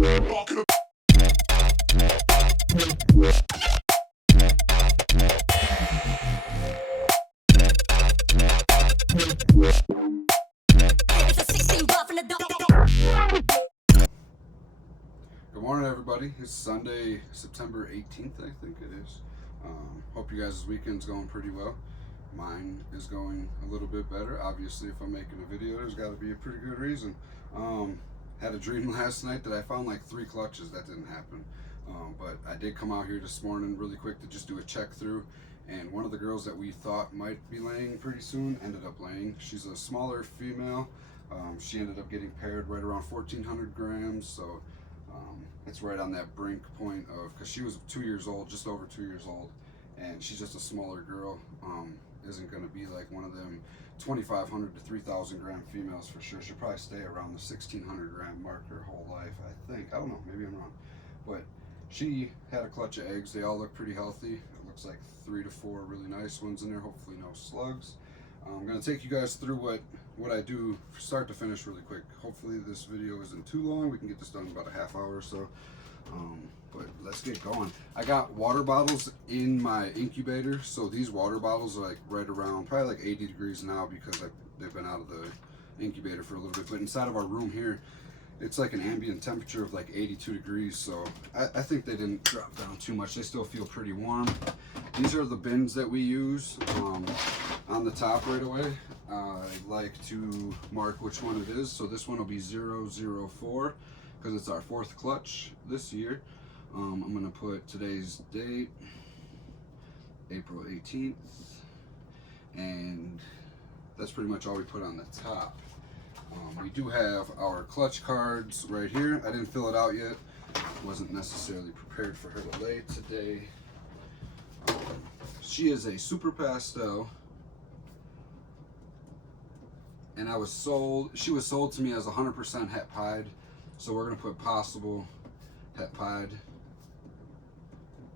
Good morning, everybody. It's Sunday, September 18th, I think it is. Hope you guys' weekend's going pretty well. Mine is going a little bit better. Obviously, if I'm making a video, there's got to be a pretty good reason. Had a dream last night that I found like 3 clutches. That didn't happen. But I did come out here this morning really quick to just do a check through. And one of the girls that we thought might be laying pretty soon ended up laying. She's a smaller female. She ended up getting paired right around 1,400 grams. So it's right on that brink point of, because she was 2 years old, just over 2 years old, and she's just a smaller girl. Isn't going to be like one of them 2,500 to 3,000 gram females for sure. She'll probably stay around the 1,600 gram mark her whole life, I think. I don't know, maybe I'm wrong. But she had a clutch of eggs. They all look pretty healthy. It looks like 3 to 4 really nice ones in there. Hopefully no slugs. I'm going to take you guys through what I do start to finish really quick. Hopefully this video isn't too long. We can get this done in about a half hour or so. But let's get going. I got water bottles in my incubator. So these water bottles are like right around probably like 80 degrees now because they've been out of the incubator for a little bit. But inside of our room here, it's like an ambient temperature of like 82 degrees. So I think they didn't drop down too much. They still feel pretty warm. These are the bins that we use. On the top right away, I like to mark which one it is. So this one will be 004 because it's our 4th clutch this year. I'm gonna put today's date, April 18th, and that's pretty much all we put on the top. We do have our clutch cards right here. I didn't fill it out yet. Wasn't necessarily prepared for her to lay today. She is a Super Pastel, and she was sold to me as 100% het pied, so we're gonna put possible het pied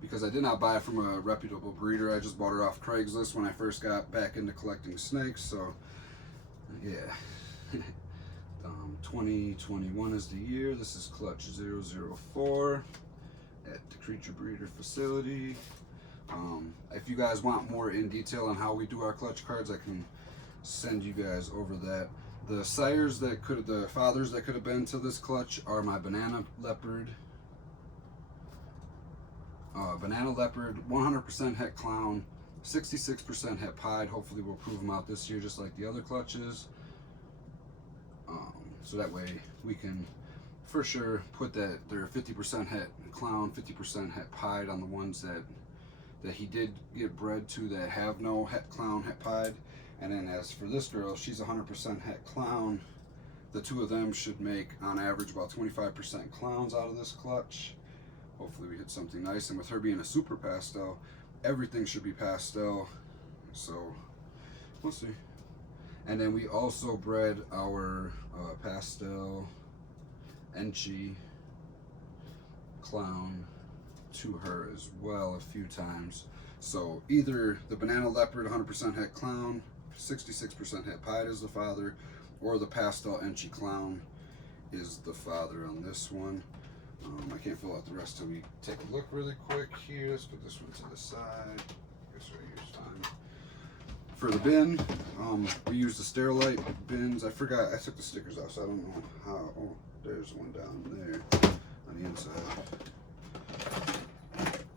because I did not buy it from a reputable breeder. I just bought her off Craigslist when I first got back into collecting snakes. So yeah. 2021 is the year. This is clutch 004 at the Creature Breeder facility. If you guys want more in detail on how we do our clutch cards, I can send you guys over that. The fathers that could have been to this clutch are my Banana Leopard, 100% het clown, 66% het pied. Hopefully we'll prove them out this year just like the other clutches. So that way we can for sure put that they're 50% het clown, 50% het pied on the ones that he did get bred to that have no het clown, het pied. And then as for this girl, she's 100% het clown. The two of them should make on average about 25% clowns out of this clutch. Hopefully we hit something nice. And with her being a Super Pastel, everything should be pastel. So we'll see. And then we also bred our Pastel Enchi clown to her as well a few times. So either the Banana Leopard 100% het clown, 66% het pied is the father, or the Pastel Enchi clown is the father on this one. I can't fill out the rest till we take a look really quick here. Let's put this one to the side. I guess right here's fine. For the bin, we use the Sterilite bins. I forgot, I took the stickers off, so I don't know how. Oh, there's one down there on the inside.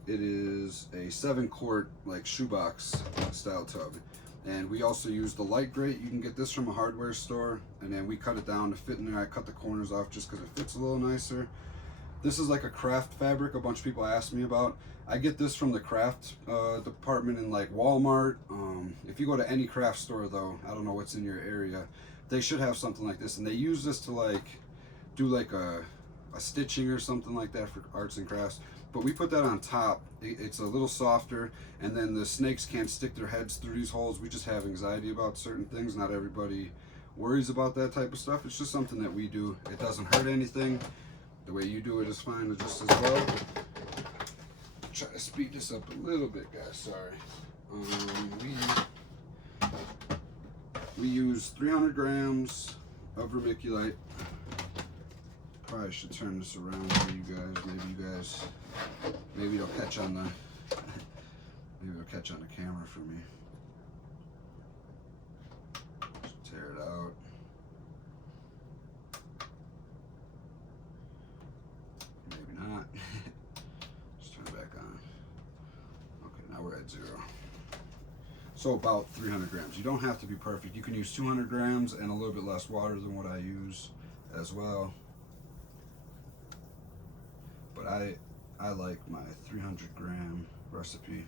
It is a 7-quart like shoebox style tub. And we also use the light grate. You can get this from a hardware store, and then we cut it down to fit in there. I cut the corners off just because it fits a little nicer. This is like a craft fabric a bunch of people ask me about. I get this from the craft department in like Walmart. If you go to any craft store though, I don't know what's in your area, they should have something like this. And they use this to like do like a stitching or something like that for arts and crafts. But we put that on top. It's a little softer, and then the snakes can't stick their heads through these holes. We just have anxiety about certain things. Not everybody worries about that type of stuff. It's just something that we do. It doesn't hurt anything. The way you do it is fine just as well. Try to speed this up a little bit, guys. Sorry. We use 300 grams of vermiculite Probably should turn this around for you guys. Maybe it'll catch on the camera for me. Just tear it out. Maybe not. Just turn it back on. Okay, now we're at 0. So about 300 grams. You don't have to be perfect. You can use 200 grams and a little bit less water than what I use as well. But I like my 300 gram recipe.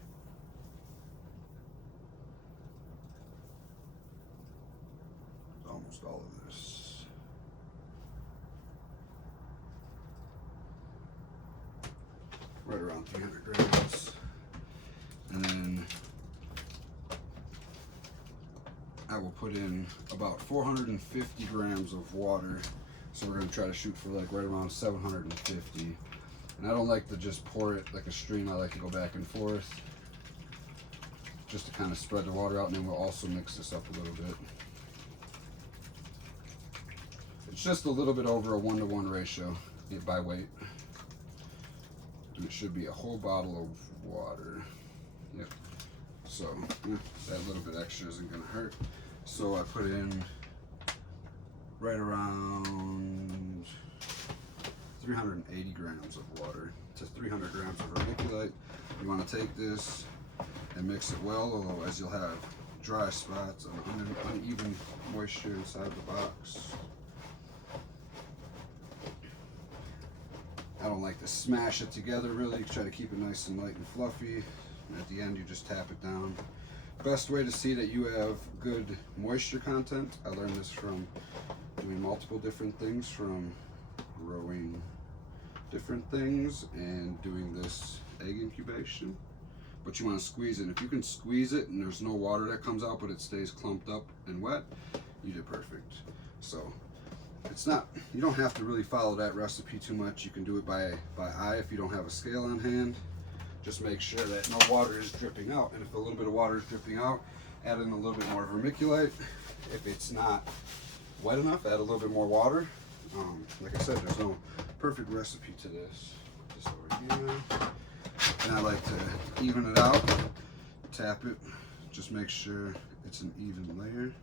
Almost all of this. Right around 300 grams. And then I will put in about 450 grams of water. So we're gonna try to shoot for like right around 750. And I don't like to just pour it like a stream. I like to go back and forth just to kind of spread the water out, and then we'll also mix this up a little bit. It's just a little bit over a 1-to-1 ratio by weight. And it should be a whole bottle of water. Yep. So that little bit extra isn't gonna hurt. So I put in right around 380 grams of water to 300 grams of vermiculite. You want to take this and mix it well, otherwise you'll have dry spots and uneven moisture inside the box. I don't like to smash it together really. Try to keep it nice and light and fluffy. And at the end you just tap it down. Best way to see that you have good moisture content, I learned this from doing multiple different things, from growing different things and doing this egg incubation. But you want to squeeze it. If you can squeeze it and there's no water that comes out but it stays clumped up and wet, you did perfect. So it's not, you don't have to really follow that recipe too much. You can do it by eye if you don't have a scale on hand. Just make sure that no water is dripping out, and if a little bit of water is dripping out, add in a little bit more vermiculite. If it's not wet enough, add a little bit more water. Like I said, there's no perfect recipe to this. Put this over here. And I like to even it out, tap it, just make sure it's an even layer.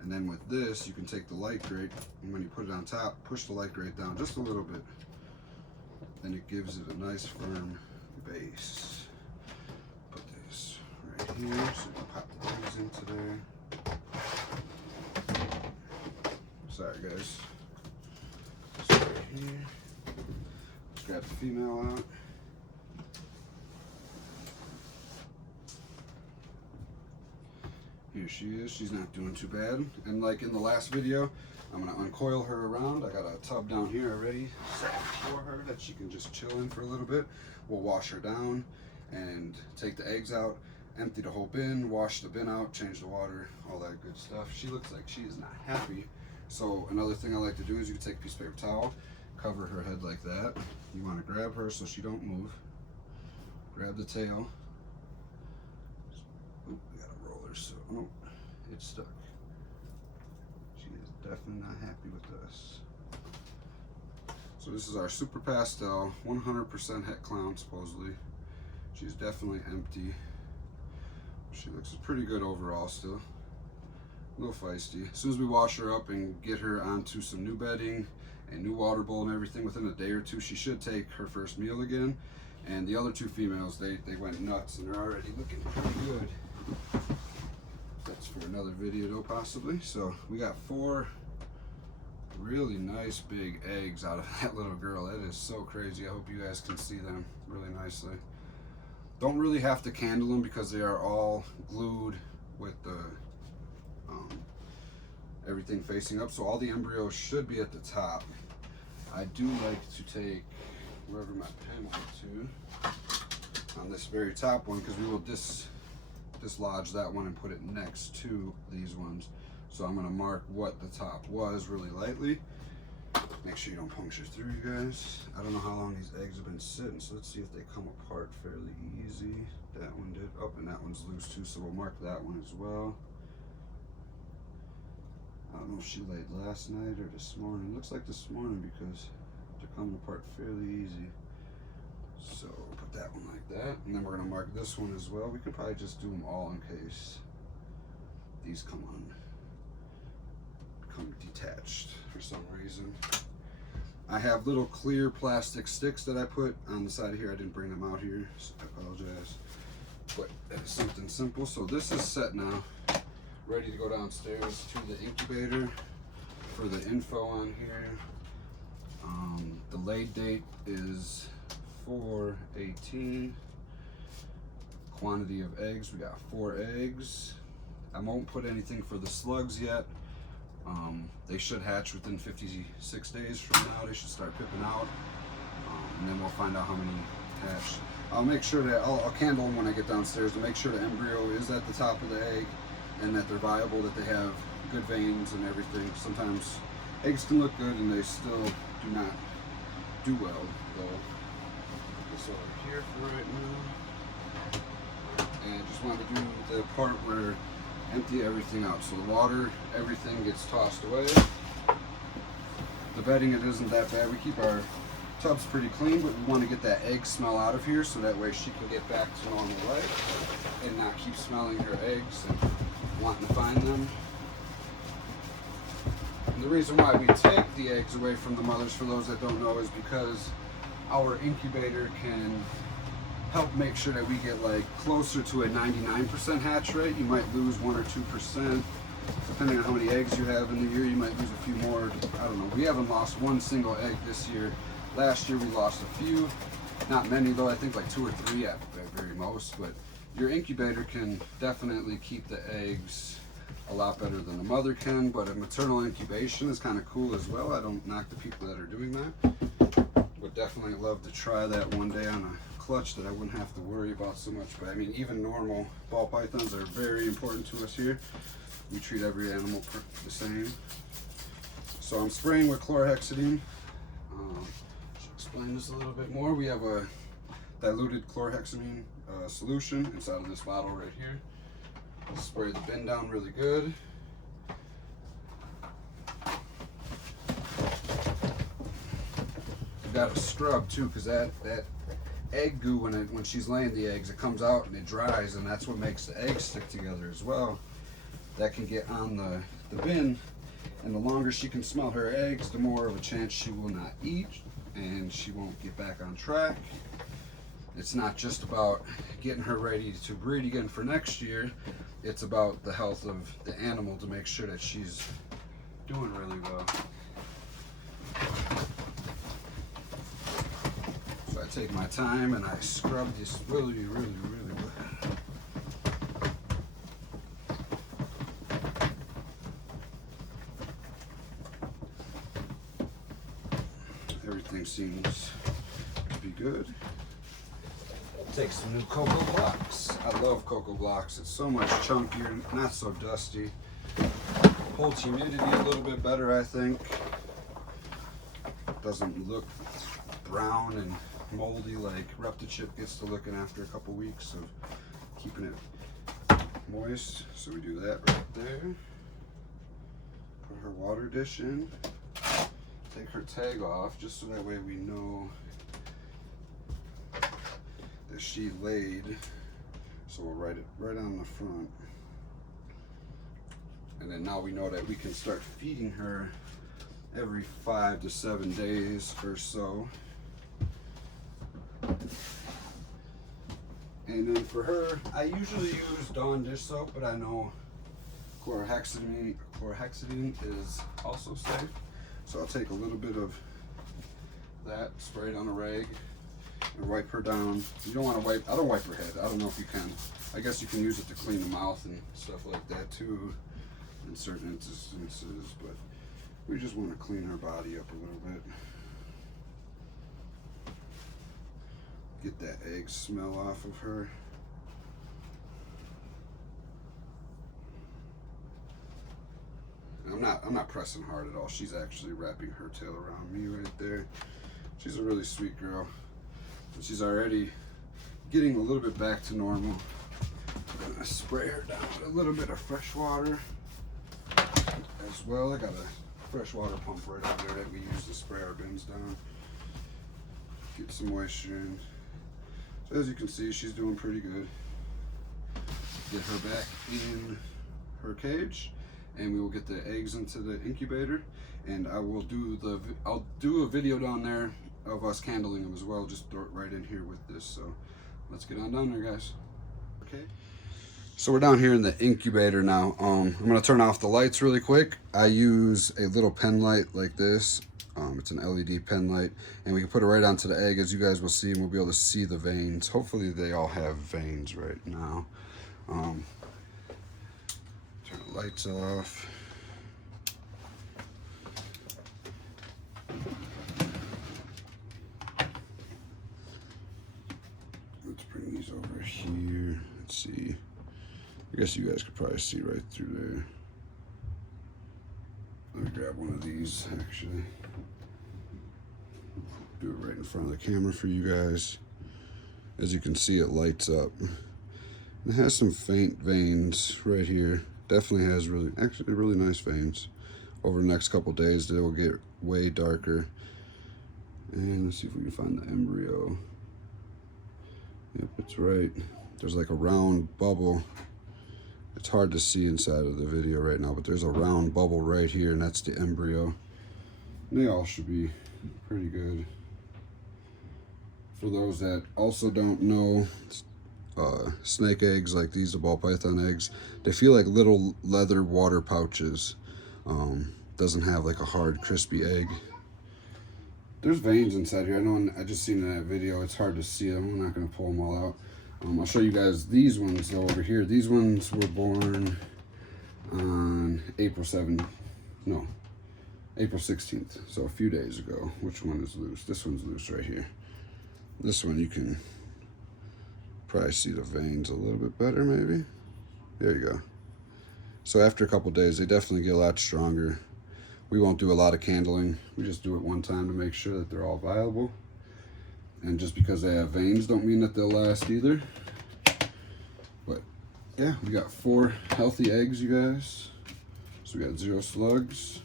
And then with this, you can take the light grate, and when you put it on top, push the light grate down just a little bit. And it gives it a nice firm base. Put this right here, so you can pop the eggs into there. Sorry guys. This right here. Let's grab the female out. Here she is. She's not doing too bad. And like in the last video, I'm gonna uncoil her around. I got a tub down here already set for her that she can just chill in for a little bit. We'll wash her down and take the eggs out, empty the whole bin, wash the bin out, change the water, all that good stuff. She looks like she is not happy. So another thing I like to do is you can take a piece of paper towel, cover her head like that. You wanna grab her so she don't move. Grab the tail. Oop, we gotta roll her so, oh, it's stuck. Definitely not happy with this. So this is our Super Pastel, 100% het clown supposedly. She's definitely empty. She looks pretty good overall still. A little feisty. As soon as we wash her up and get her onto some new bedding and new water bowl and everything, within a day or two, she should take her first meal again. And the other two females, they went nuts and they're already looking pretty good. That's for another video though, possibly. So we got 4 really nice big eggs out of that little girl. That is so crazy. I hope you guys can see them really nicely. Don't really have to candle them because they are all glued with the everything facing up, so all the embryos should be at the top. I do like to take wherever my pen went to on this very top one, because we will dislodge that one and put it next to these ones. So I'm going to mark what the top was really lightly. Make sure you don't puncture through, you guys. I don't know how long these eggs have been sitting, so let's see if they come apart fairly easy. That one did. Oh, and that one's loose too, so we'll mark that one as well. I don't know if she laid last night or this morning. Looks like this morning because they're coming apart fairly easy. So put that one like that, and then we're gonna mark this one as well. We could probably just do them all in case these come detached for some reason. I have little clear plastic sticks that I put on the side of here. I didn't bring them out here, so I apologize. But that's something simple. So this is set now, ready to go downstairs to the incubator for the info on here. The laid date is 4/18. Quantity of eggs, we got 4 eggs. I won't put anything for the slugs yet. They should hatch within 56 days from now. They should start pipping out, and then we'll find out how many hatch. I'll make sure that I'll candle them when I get downstairs to make sure the embryo is at the top of the egg and that they're viable, that they have good veins and everything. Sometimes eggs can look good and they still do not do well, though. Put this over here for right now. And just wanted to do the part where empty everything out. So the water, everything gets tossed away. The bedding, it isn't that bad. We keep our tubs pretty clean, but we want to get that egg smell out of here so that way she can get back to normal life and not keep smelling her eggs and wanting to find them. And the reason why we take the eggs away from the mothers, for those that don't know, is because our incubator can help make sure that we get like closer to a 99% hatch rate. You might lose 1 or 2%. Depending on how many eggs you have in the year, you might lose a few more. I don't know. We haven't lost one single egg this year. Last year we lost a few. Not many though, I think like 2 or 3 at very most. But your incubator can definitely keep the eggs a lot better than the mother can. But a maternal incubation is kind of cool as well. I don't knock the people that are doing that. Would definitely love to try that one day on a clutch that I wouldn't have to worry about so much. But I mean, even normal ball pythons are very important to us here. We treat every animal the same. So I'm spraying with chlorhexidine. Should explain this a little bit more. We have a diluted chlorhexidine solution inside of this bottle right here. Spray the bin down really good. You got to scrub too, because that egg goo, when she's laying the eggs, it comes out and it dries, and that's what makes the eggs stick together as well. That can get on the bin, and the longer she can smell her eggs, the more of a chance she will not eat and she won't get back on track. It's not just about getting her ready to breed again for next year, it's about the health of the animal to make sure that she's doing really well. So I take my time and I scrub this really well. Everything seems to be good. Take some new cocoa blocks. I love cocoa blocks. It's so much chunkier, not so dusty. Holds humidity a little bit better, I think. Doesn't look brown and moldy like Reptichip gets to looking after a couple weeks of keeping it moist. So we do that right there. Put her water dish in. Take her tag off just so that way we know that she laid. So we'll write it right on the front. And then now we know that we can start feeding her every 5 to 7 days or so. And then for her, I usually use Dawn dish soap, but I know chlorhexidine is also safe. So I'll take a little bit of that, spray it on a rag, and wipe her down. You don't want to wipe, I don't wipe her head. I don't know if you can. I guess you can use it to clean the mouth and stuff like that too, in certain instances, but we just want to clean her body up a little bit. Get that egg smell off of her. I'm not pressing hard at all. She's actually wrapping her tail around me right there. She's a really sweet girl. And she's already getting a little bit back to normal. I'm gonna spray her down with a little bit of fresh water. There as well. I got a fresh water pump right over there that we use to spray our bins down. Get some moisture in. So as you can see, she's doing pretty good. Get her back in her cage, and we will get the eggs into the incubator. And I'll do a video down there of us candling them as well. Just throw it right in here with this. So let's get on down there, guys. Okay. So we're down here in the incubator now. I'm gonna turn off the lights really quick. I use a little pen light like this. It's an LED pen light, and we can put it right onto the egg, as you guys will see, and we'll be able to see the veins. Hopefully they all have veins right now. Turn the lights off. Let's bring these over here. Let's see. I guess you guys could probably see right through there. Let me grab one of these, actually. Do it right in front of the camera for you guys. As you can see, it lights up. It has some faint veins right here. Definitely has really nice veins. Over the next couple days, they will get way darker. And let's see if we can find the embryo. Yep, it's right. There's like a round bubble. It's hard to see inside of the video right now, but there's a round bubble right here, and that's the embryo. They all should be pretty good. For those that also don't know, snake eggs like these, the ball python eggs, they feel like little leather water pouches. Doesn't have like a hard, crispy egg. There's veins inside here. I know, I just seen in that video. It's hard to see them. I'm not going to pull them all out. I'll show you guys these ones though over here. These ones were born on April 16th. So a few days ago. Which one is loose? This one's loose right here. This one you can probably see the veins a little bit better maybe. There you go. So after a couple days, they definitely get a lot stronger. We won't do a lot of candling. We just do it one time to make sure that they're all viable. And just because they have veins don't mean that they'll last either. But yeah, we got 4 healthy eggs, you guys. So we got 0 slugs.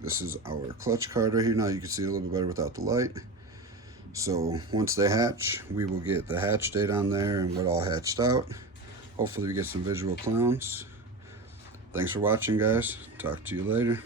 This is our clutch card right here. Now you can see it a little bit better without the light. So once they hatch, we will get the hatch date on there and what all hatched out. Hopefully we get some visual clowns. Thanks for watching, guys. Talk to you later.